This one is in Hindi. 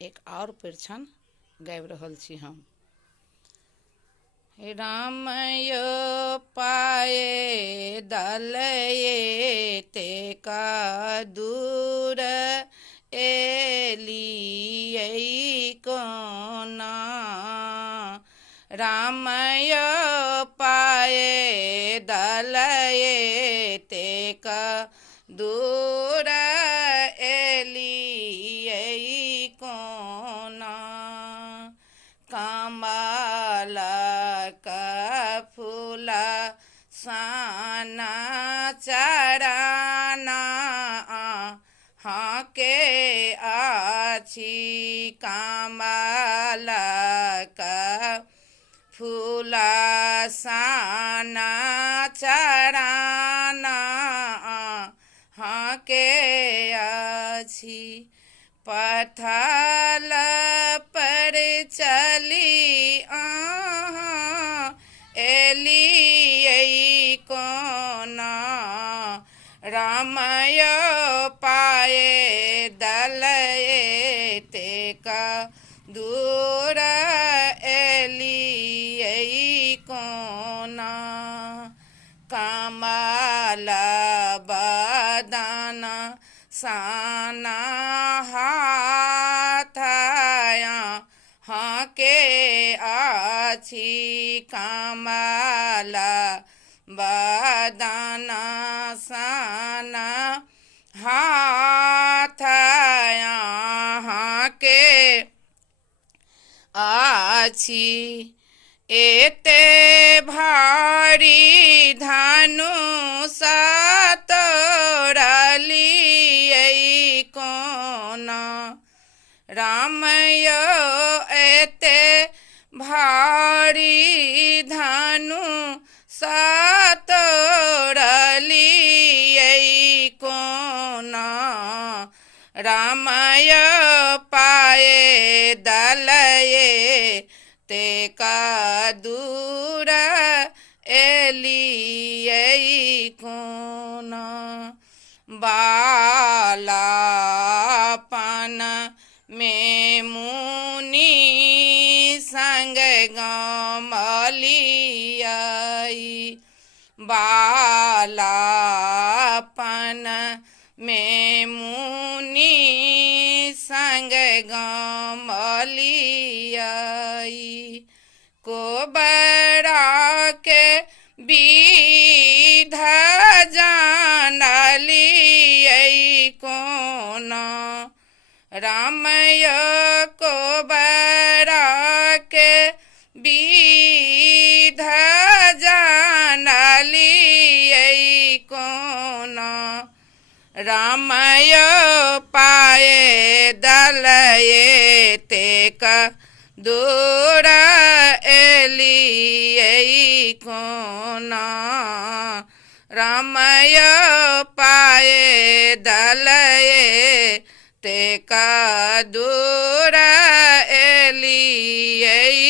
एक और परिछन गाबि रहल छी हम। रामय पाए दलये ते का दूर एलियै कोना। रामय पाए दलये ते का दूर एलियै कोना। कमल का फूल साना चराना हाके आछि। कमल का फूल साना चराना हाके आछि। पथल पर चली एलियै कोना। रामय पाए दलये ते का दूर एलियै कोना। कमल बदन साना हाथया हाके आछि। कमल बदन साना हाथया हाके आछि। एते भारी धनुष तोड़लियै कोना। रामय एते भारी धनुष तोड़लियै कोना। रामय पाए दलये ते का दूर एलियै कोना। बालापन में मुनि संग गमलियै। बालापन में मुनि संग गमलियै। कोबरा के विध जानलियै कोना। रामय कोबरा के विध जानलियै कोना। रामय पाए दलये ते का दूर एलियै कोना। रामय पाए दलये ते का दूर एलियै